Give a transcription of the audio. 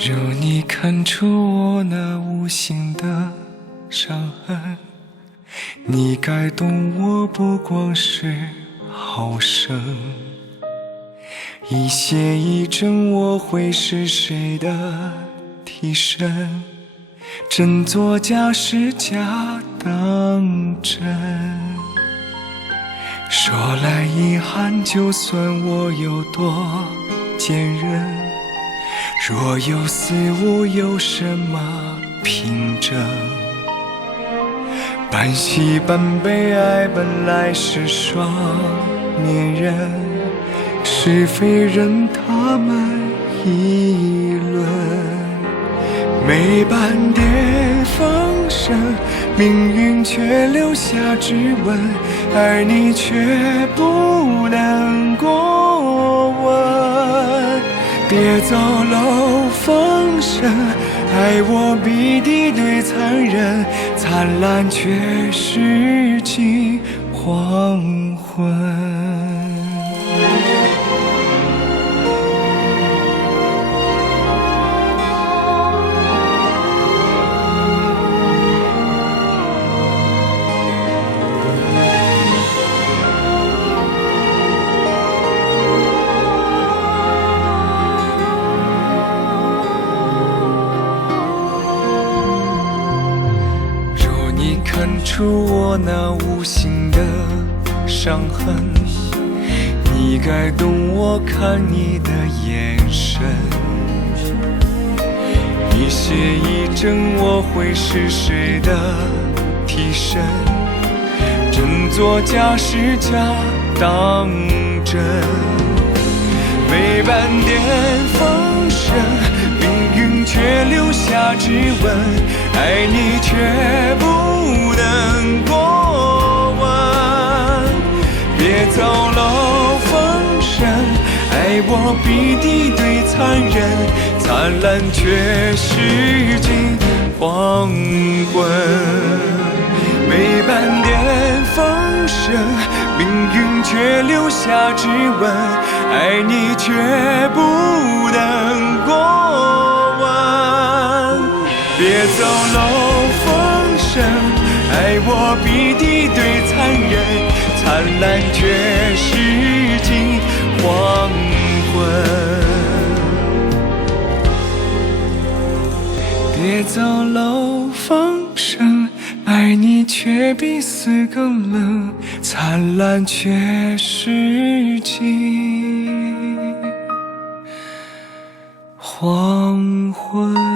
若你看出我那无形的伤痕，你该懂我不光是好胜。一邪一正，我会是谁的替身？真作假，是假当真。说来遗憾，就算我有多坚韧，若有似无，有什么凭证？半喜半悲，爱本来是双面人，是非任他们议论。没半点风声，命运却留下指纹，而你却不能过问。别走漏风声，爱我比敌对残忍，灿烂却是近黄昏。看出我那无形的伤痕，你该懂我看你的眼神。一邪一正，我会是谁的替身？真作假，是假当真。没半点风声，命运却留下指纹，爱你却不能过问。别走漏风声，爱我比敌对残忍，灿烂却是近黄昏。没半点风声，命运却留下指纹，爱你却不能过问。别走漏风声，爱我比敌对残忍，灿烂却是近黄昏。别走漏风声，爱你却比死更冷，灿烂却是近黄昏。